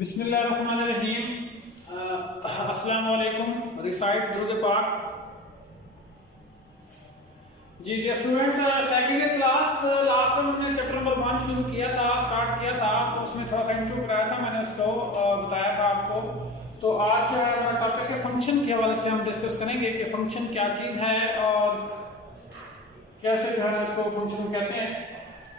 बिस्मिल्लाहिर्रहमानिर्रहीम। अस्सलाम वालेकुम। रिसाइट दुरूद पाक। जी dear students, second year class last time हमने चैप्टर नंबर 1 शुरू किया था, स्टार्ट किया था, तो उसमें थोड़ा सा इंट्रो कराया था, मैंने उसको बताया था आपको। तो आज जो है हमारा टॉपिक है फंक्शन के हवाले से हम डिस्कस करेंगे कि फंक्शन क्या चीज़ है और कैसे जो है इसको फंक्शन को कहते हैं।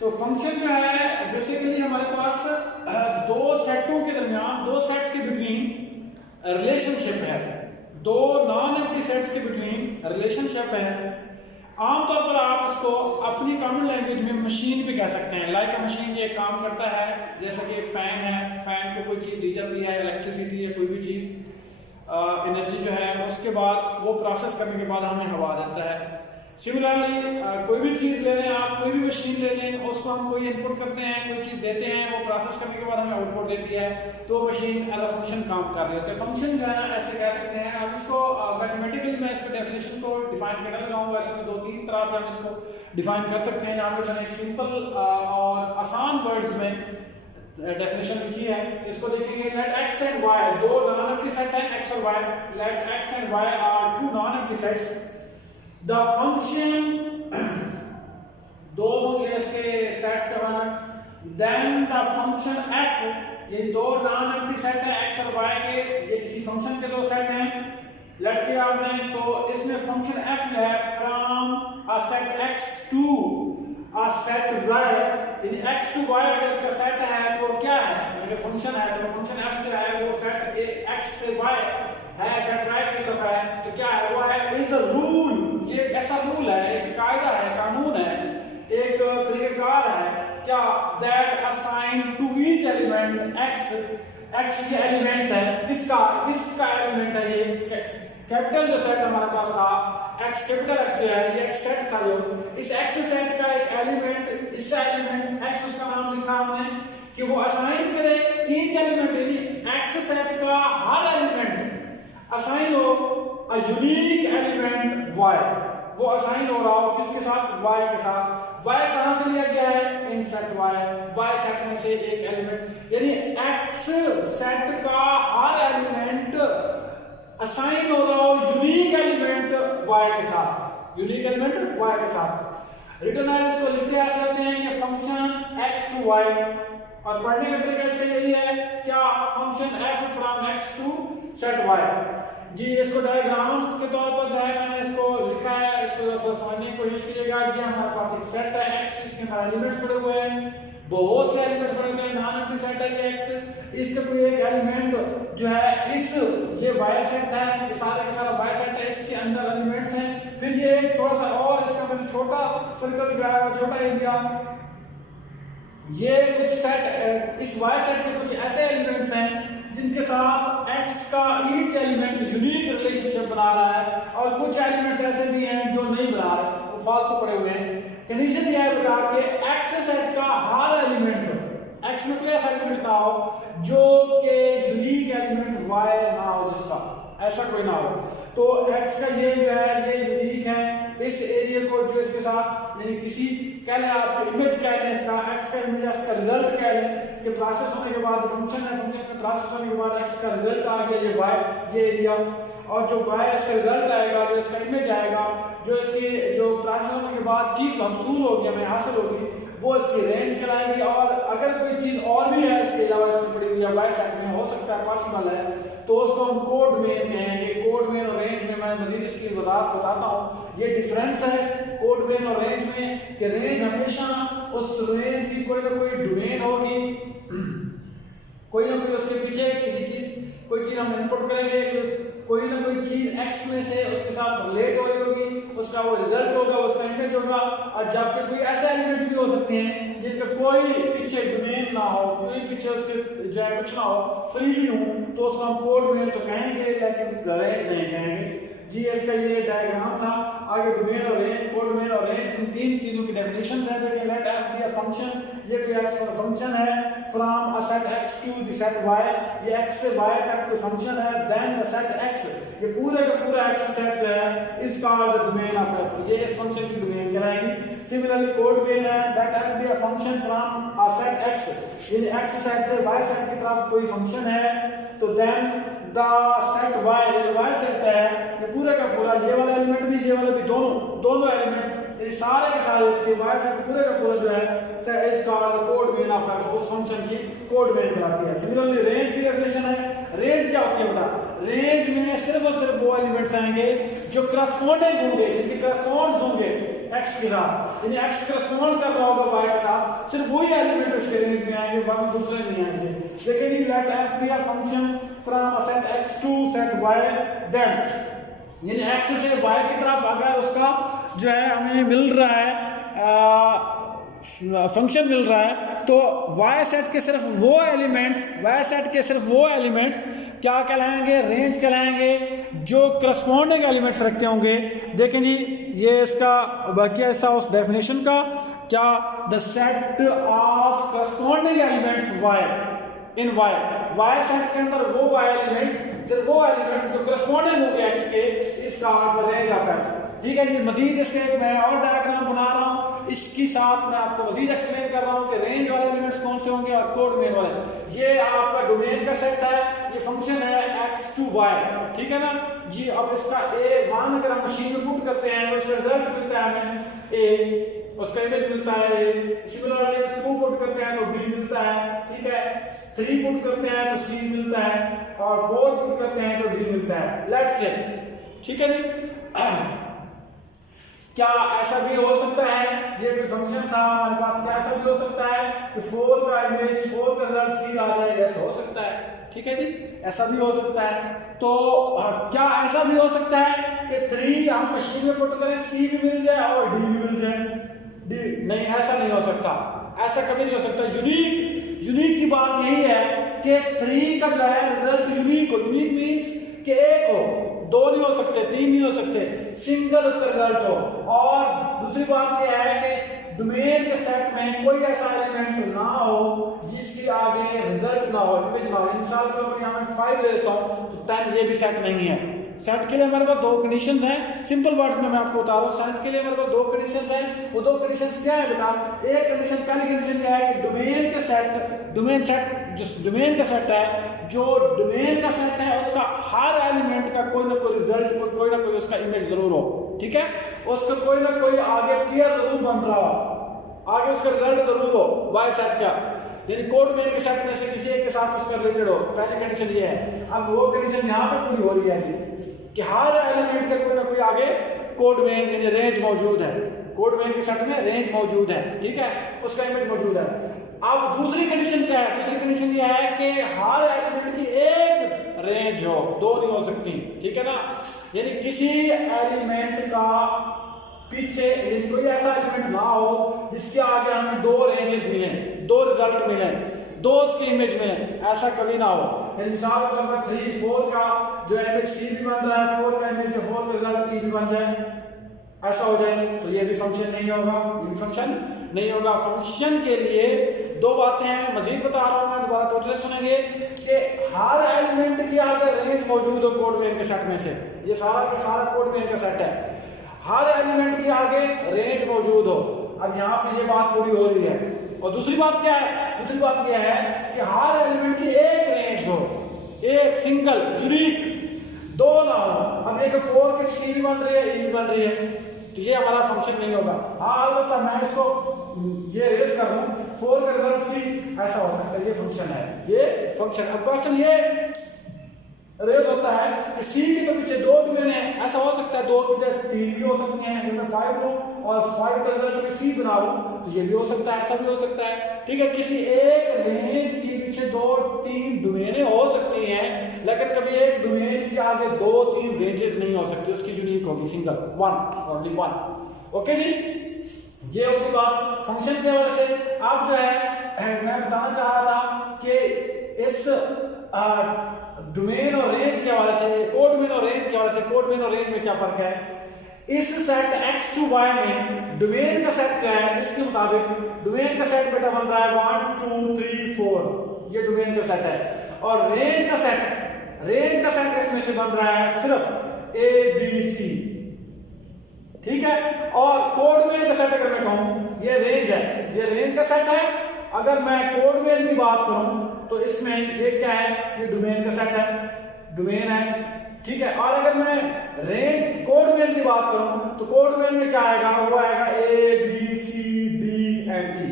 तो फंक्शन जो है बेसिकली हमारे पास दो सेटों के दरमियान, दो सेट्स के बिटवीन रिलेशनशिप है, दो नॉन एम्प्टी सेट्स के बिटवीन रिलेशनशिप है। आमतौर पर आप इसको अपनी कॉमन लैंग्वेज में मशीन भी कह सकते हैं। लाइक मशीन ये काम करता है जैसे कि फैन है, फैन को कोई चीज़ दी जाती है, इलेक्ट्रिसिटी है, कोई भी चीज़ एनर्जी जो है, उसके बाद वो प्रोसेस करने के बाद हमें हवा देता है। सिमिलरली कोई भी चीज़ ले लें आप, कोई भी मशीन ले लें, उसको हम कोई इनपुट करते हैं, कोई चीज़ देते हैं, वो प्रोसेस करने के बाद हमें आउटपुट देती है, तो मशीन एज अ फंक्शन काम कर रही होती है। फंक्शन जो है ऐसे कह सकते हैं। अब इसको मैथमेटिकली मैं इसको डेफिनेशन को डिफाइन करने लगाऊँ, वैसे तो 2-3 तरह से हम इसको डिफाइन कर सकते हैं। यहाँ पे मैंने एक सिंपल और आसान वर्ड्स में डेफिनेशन लिखी है। इसको देखेंगे, लेट एक्स एंड वाई, दो नॉन एम्प्टी सेट है एक्स और Y, let X and Y are two non empty sets, the function दो इसके सेट्स का बना, देन द फंक्शन एफ, ये दो नॉन एम्प्टी सेट है एक्स और वाई के, ये किसी फंक्शन के दो सेट हैं, लेट के आपने, तो इसमें फंक्शन एफ जो है from a set X to a set Y, यदि एक्स टू वाई अगर इसका सेट है तो क्या है, ये फंक्शन है, तो फंक्शन एफ जो है वो सेट एक्स से वाई है, सेट वाई की तरफ है, तो क्या है वो है इज अ रूल, ये एक ऐसा रूल है, एक कायदा है, कानून है, एक तरीकाकार है, क्या, that assign to each element X, X ये एलिमेंट है, किसका एलिमेंट है, ये कैपिटल जो सेट हमारे पास था एक्स, कैपिटल एक्स जो है ये एक सेट था, जो इस एक्स सेट का एक एलिमेंट, इस एलिमेंट एक्स, उसका नाम लिखा हमने कि वो असाइन करे ईच एलिमेंट, यानी एक्स सेट का हर एलिमेंट असाइन हो अ यूनिक एलिमेंट वाई, वो असाइन हो रहा हो किसके साथ, वाई के साथ। वाई कहां से लिया गया है, इन सेट वाई सेट में से एक एलिमेंट, यानी एक्स सेट का हर एलिमेंट असाइन हो रहा हो यूनिक एलिमेंट वाई के साथ, यूनिक एलिमेंट वाई के साथ। रिटर्न है इसको लिखते आ सकते हैं कि फंक्शन एक्स टू वाई, और पढ़ने का तरीका इसका यही है, क्या, function F from X to set Y. जी इसको डायग्राम के तौर पर जो है मैंने इसको लिखा है, इसको थोड़ा समझने की कोशिश कीजिएगा कि हमारे पास एक सेट है एक्स, इसके अंदर एलिमेंट्स पड़े हुए हैं, बहुत से एलिमेंट्स पड़े हुए हैं, नॉन एम्प्टी सेट है ये एक्स, इसका कोई एक एलिमेंट जो है इस, ये वाई सेट है, ये सारे के सारा वाई सेट है, इसके अंदर एलिमेंट्स हैं, फिर ये थोड़ा सा और इसका मैंने छोटा सर्कल लगाया, छोटा एरिया, ये कुछ सेट, इस वाई सेट के कुछ ऐसे एलिमेंट्स हैं जिनके साथ x का ईच एलिमेंट यूनिक रिलेशनशिप बना रहा है, और कुछ एलिमेंट्स ऐसे भी हैं जो नहीं बना रहे, वो फालतू पड़े हुए हैं। कंडीशन ये है बता के x सेट का हर एलिमेंट, x में कोई ऐसा एलिमेंट ना हो जो कि यूनिक एलिमेंट y ना हो, जिसका ऐसा कोई ना हो, तो x का ये जो है ये यूनिक है, इस एरिया को जो इसके साथ, यानी किसी कह लें आप इमेज कह लें, इसका x का इमेज, इसका रिजल्ट कह लें कि प्रोसेस होने के बाद फंक्शन है, फंक्शन में प्रोसेस होने के बाद x का रिजल्ट आ गया, ये y, ये एरिया, और जो y इसका रिजल्ट आएगा, जो इसका इमेज आएगा, जो इसकी जो प्रोसेस होने के बाद चीज महसूल होगी, हमें हासिल होगी, वो इसकी रेंज कहलाएगी। और अगर कोई चीज और भी है इसके अलावा इसमें पड़ी हुई है वाई सेट में, हो सकता है पॉसिबल है, तो उसको हम कोड में कहेंगे। कोड में और रेंज में मैं मजीद इसकी वजाहत बताता हूँ। ये डिफरेंस है कोड में और रेंज में कि रेंज हमेशा उस रेंज की कोई ना कोई डोमेन होगी, कोई ना कोई उसके पीछे किसी चीज, कोई चीज हम इनपुट करेंगे, कोई ना कोई चीज x में से उसके साथ रिलेट हो रही होगी, उसका वो रिजल्ट होगा, उसका इमेज होगा। और जबकि कोई ऐसे एलिमेंट्स भी हो सकते हैं जिनका कोई पीछे डोमेन ना हो, कोई पीछे उसके जो है कुछ ना हो, फ्रीली हो, तो उसको हम कोड में तो कहेंगे, लेकिन रेंज नहीं कहेंगे। जी इसका ये डायग्राम था। आगे डोमेन और रेंज, कोडोमेन और रेंज, इन तीन चीजों की डेफिनेशन है। देखिए let F be a function, ये कोई एक्स फंक्शन है, from a set X to the set Y, ये एक्स से वाई तक कोई फंक्शन है, देन द सेट एक्स, ये पूरे का पूरा एक्स सेट है, is called the domain of F, ये इस फंक्शन की डोमेन कहलाएगी। सिमिलरली कोडोमेन है, let F be a function from a set X, ये एक्स सेट से वाई सेट की तरफ कोई फंक्शन है, तो then the set Y set है, ये पूरे का पूरा, ये वाला एलिमेंट भी ये वाला भी, दोनों एलिमेंट्स, ये सारे के सारे इसके वाई सेट पूरे का पूरा जो है is called codomain of F, उस फंक्शन की कोडोमेन कहलाती है। सिमिलरली रेंज की डेफिनेशन है, रेंज क्या होती है बेटा, रेंज में सिर्फ और सिर्फ वो एलिमेंट्स आएंगे जो करस्पॉन्डिंग होंगे, जिनके करस्पॉन्ड्स होंगे एक्स के साथ, यानी एक्स करस्पॉन्ड कर रहा होगा वाई के साथ, सिर्फ वही एलिमेंट उसके रेंज में आएंगे, बाकी दूसरे नहीं आएंगे। लेकिन let F be a function from a set X to set Y, then यानी एक्स से वाई की तरफ अगर उसका जो है हमें मिल रहा है फंक्शन मिल रहा है, तो वाई सेट के सिर्फ वो एलिमेंट्स क्या कहलाएंगे, रेंज कहलाएंगे, जो करस्पॉन्डिंग एलिमेंट्स रखते होंगे। देखें जी, ये इसका बाकी ऐसा उस डेफिनेशन का क्या, the set of corresponding elements Y in Y set के अंदर वो एलिमेंट्स जो करस्पॉन्डिंग होंगे एक्स के, इसका रेंज ऑफ एफ। ठीक है जी, मजीद इसके मैं और डायग्राम बना रहा हूँ, इसके साथ मैं आपको मजीद एक्सप्लेन कर रहा हूँ कि रेंज वाले एलिमेंट्स कौन से होंगे और कोडोमेन वाले। ये आपका डोमेन का सेट है, ये फंक्शन है x to y, ठीक है ना जी। अब इसका a1 अगर हम मशीन में पुट करते हैं तो उसका रिजल्ट मिलता है हमें a, उसका इमेज मिलता है a। सिमिलरली 2 पुट करते हैं तो b मिलता है, ठीक है। 3 पुट करते हैं तो c मिलता है, और 4 पुट करते हैं तो d मिलता है, लेट्स से, ठीक है जी। क्या ऐसा भी हो सकता है, ये कोई फंक्शन था हमारे पास, क्या ऐसा भी हो सकता है कि 4 का इमेज 4 का रिजल्ट c आ जाए, ऐसा हो सकता है, ठीक है जी, ऐसा भी हो सकता है। तो क्या ऐसा भी हो सकता है कि 3 हम मशीन में पुट करें, c भी मिल जाए और d भी मिल जाए, d नहीं, ऐसा नहीं हो सकता, ऐसा कभी नहीं हो सकता। यूनिक की बात यही है कि 3 का जो है रिजल्ट यूनिक हो, यूनिक मींस कि एक हो, 2 नहीं हो सकते, 3 नहीं हो सकते, सिंगल उसका रिजल्ट हो। और दूसरी बात यह है कि डोमेन के सेट में कोई ऐसा एलिमेंट ना हो जिसके आगे रिजल्ट ना हो, इमेज ना हो। मिसाल के तौर पर यहाँ मैं 5 ले लेता हूँ तो 10 ये भी सेट नहीं है। सेट के लिए हमारे पास 2 कंडीशंस हैं, सिंपल वर्ड में मैं आपको बता रहा हूँ। सेट के लिए हमारे पास 2 कंडीशंस हैं, वो 2 कंडीशंस क्या है बेटा, एक कंडीशन, पहली कंडीशन यह है कि डोमेन का सेट है, जो डोमेन का सेट है उसका हर एलिमेंट का कोई ना कोई रिजल्ट, कोई ना कोई उसका इमेज जरूर हो, ठीक है। उसका कोई ना कोई आगे पेयर जरूर बन रहा हो, आगे उसका रिजल्ट जरूर हो वाई सेट का, यानी कोडोमेन के सेट में से किसी एक के साथ उसका रिलेटेड हो। पहली कंडीशन ये है। अब वो कंडीशन यहाँ पे पूरी हो रही है कि हर एलिमेंट का कोई ना कोई आगे कोडोमेन यानी रेंज मौजूद है, कोडोमेन के सेट में रेंज मौजूद है, ठीक है, उसका इमेज मौजूद है। अब दूसरी कंडीशन क्या है, दूसरी कंडीशन ये है कि हर एलिमेंट की एक रेंज हो, 2 नहीं हो सकती, ठीक है ना। यानी किसी एलिमेंट का पीछे कोई ऐसा एलिमेंट ना हो जिसके आगे हमें 2 रेंजेस मिले, 2 रिजल्ट मिले, 2 उसके इमेज मिले, ऐसा कभी ना हो। मिसाल के तौर पर 3, 4 का जो इमेज c भी बन रहा है, 4 का इमेज 4 का रिजल्ट e भी बन जाए, ऐसा हो जाए तो ये भी फंक्शन नहीं होगा, ये भी फंक्शन नहीं होगा। फंक्शन के लिए 2 बातें हैं, मजीद बता रहा हूं मैं, दोबारा तो सुनेंगे कि हर एलिमेंट की आगे रेंज मौजूद हो कोडोमेन के सेट में से, ये सारा का सारा कोडोमेन का सेट है, हर एलिमेंट के आगे रेंज मौजूद हो। अब यहाँ पे ये बात पूरी हो रही है। और दूसरी बात क्या है, दूसरी बात यह है कि हर एलिमेंट की एक रेंज हो, एक सिंगल यूनिक, 2 ना हो। अब देखो 4 के c भी बन रही है, e भी बन रही है, तो ये हमारा फंक्शन नहीं होगा। हाँ अलबत्ता मैं इसको ये रेस कर दूं, 4 का रिजल्ट c, ऐसा हो सकता है, ये फंक्शन है, ये फंक्शन। अब क्वेश्चन ये रेस होता है कि c के तो पीछे 2 डोमेन है, ऐसा हो सकता है 2 की जगह 3 भी हो सकती हैं, अगर मैं 5 लूं और 5 का रिजल्ट में c बना लूं तो ये भी हो सकता है, ऐसा भी हो सकता है, ठीक है। किसी एक रेंज के पीछे 2-3 डोमेनें हो सकती हैं, लेकिन कभी एक डोमेन के आगे 2-3 रेंजेस नहीं हो सकती, उसकी यूनिक होगी सिंगल, ओनली वन। ओके जी, ये होगी बात फंक्शन के वजह से। अब जो है मैं बताना चाह रहा था कि इस डोमेन और रेंज के हवाले से, कोडोमेन और रेंज के हवाले से, कोडोमेन और रेंज में क्या फर्क है। इस सेट x टू y में डोमेन का सेट क्या है, इसके मुताबिक डोमेन का सेट बेटा बन रहा है 1 2 3 4, ये डोमेन का सेट है। और रेंज का सेट इसमें से बन रहा है सिर्फ a b c, ठीक है। और कोडमेन का सेट अगर मैं कहूं ये रेंज है, ये रेंज का सेट है। अगर मैं कोडमेन की बात करूं तो इसमें ये क्या है, ये डोमेन का सेट है, डोमेन है, ठीक है। और अगर मैं रेंज कोडमेन की बात करूं तो कोडमेन में क्या आएगा, वो आएगा a b c d and e,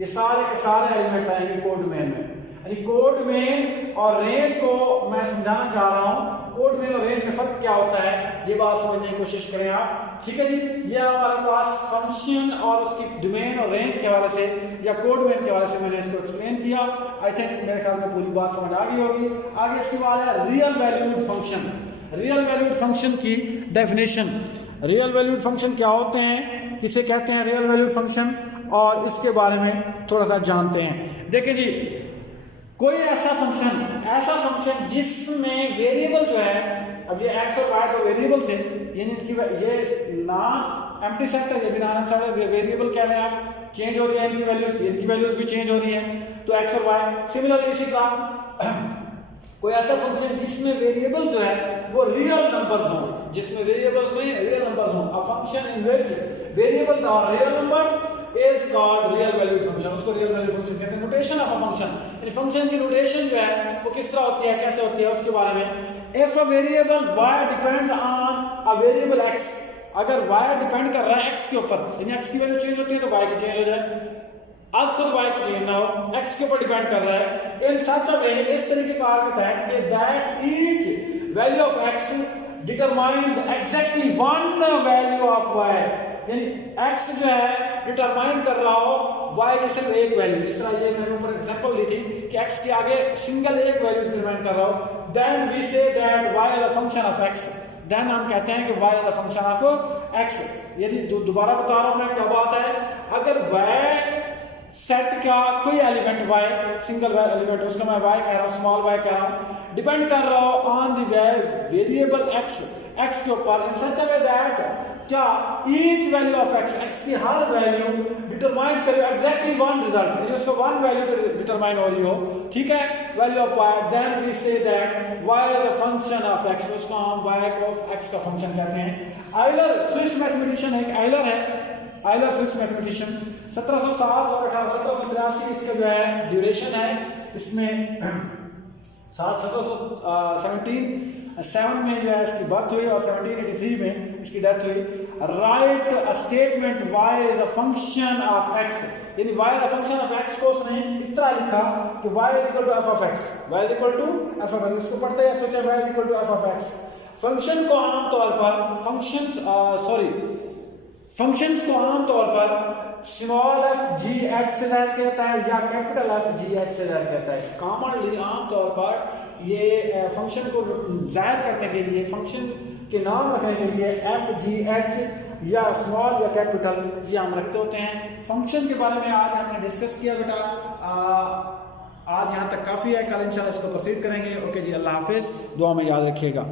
ये सारे के सारे एलिमेंट्स आएंगे कोडमेन में। यानी कोडमेन और रेंज को मैं समझाना चाह रहा हूं, कोडमेन और रेंज में फर्क क्या होता है, ये बात समझने की कोशिश करें आप, ठीक है जी। ये हमारे पास फंक्शन और उसकी डोमेन और रेंज के हवाले से या कोडमेन के हवाले से मैंने इसको एक्सप्लेन किया। आई थिंक मेरे ख्याल में पूरी बात समझ आ गई होगी। आगे इसके बाद है real valued function. Real valued function की डेफिनेशन, रियल वैल्यूड फंक्शन क्या होते हैं, किसे कहते हैं रियल वैल्यूड फंक्शन, और इसके बारे में थोड़ा सा जानते हैं। देखिए जी, कोई ऐसा फंक्शन जिसमें वेरिएबल जो है, अब ये x और y तो वेरिएबल थे, ये नॉन एम्प्टी सेट है, ये भी नॉन एम्प्टी वेरिएबल कह रहे हैं आप, चेंज हो रही है इनकी वैल्यूज भी चेंज हो रही हैं, तो x और y। सिमिलरली इसी तरह कोई ऐसा फंक्शन जिसमें वेरिएबल जो है वो रियल नंबर्स हो, जिसमें वेरिएबल्स में रियल नंबर्स हो, a function in which variables are real numbers is called real valued function, उसको रियल वैल्यूड फंक्शन कहते हैं। नोटेशन ऑफ अ फंक्शन, यानी फंक्शन की नोटेशन जो है वो किस तरह होती है, कैसे होती है, उसके बारे में। If a variable y depends on a variable x, अगर y डिपेंड कर रहा है x के ऊपर, यानी x की वैल्यू चेंज होती है तो y की चेंज हो जाए, आज खुद y को चेंज ना हो, x के ऊपर डिपेंड कर रहा है, इन सच अ वे, इस तरीके का अर्थ है कि that each value of x determines exactly one value of y, यानी x जो है डिटरमाइन कर रहा हो y की सिर्फ एक वैल्यू, जिस तरह ये मैंने ऊपर एग्जांपल दी थी कि x के आगे सिंगल एक वैल्यू डिटरमाइन कर रहा हो, then we say that y is a function of x, then हम कहते हैं कि y is a function of x। यदि दोबारा बता रहा हूं मैं क्या बात है, अगर y सेट का कोई एलिमेंट y, सिंगल एलिमेंट, उसका मैं y कह रहा हूं, स्मॉल y कह रहा हूं, डिपेंड कर रहा हो ऑन द वेरिएबल x के ऊपर, इन सच अ वे दैट क्या ईच वैल्यू ऑफ x की हर वैल्यू डिटरमाइन करे एग्जैक्टली वन रिजल्ट, यानी उसको वन वैल्यू डिटरमाइन हो रही हो, ठीक है, value of y, then we say that y is a function of x, उसको हम y ऑफ x का फंक्शन कहते हैं। आइलर स्विस मैथमेटिशियन है, आइलर स्विस मैथमेटिशियन 1707 और 1783 इसका जो है ड्यूरेशन है, इसमें 1717 में जो है इसकी बर्थ हुई और 1783 में इसकी डेथ हुई। Write a statement y is a function of x, यानी y is a function of x को उसने इस तरह लिखा कि y is equal to f of x, y is equal to f of x, इसको पढ़ते हैं सोचा y is equal to f of x। Function को आमतौर पर फंक्शंस को आमतौर पर स्मॉल f g h से जाहिर किया जाता है या कैपिटल F g h से जाहिर किया जाता है। कॉमनली आमतौर पर ये फंक्शन को जाहिर करने के लिए, फंक्शन के नाम रखने के लिए f g h या स्मॉल या कैपिटल ये हम रखते होते हैं। फंक्शन के बारे में आज हमने डिस्कस किया बेटा, आज यहाँ तक काफ़ी है, कल इंशाल्लाह इसको प्रोसीड करेंगे। ओके जी, अल्लाह हाफिज़, दुआ में याद रखिएगा।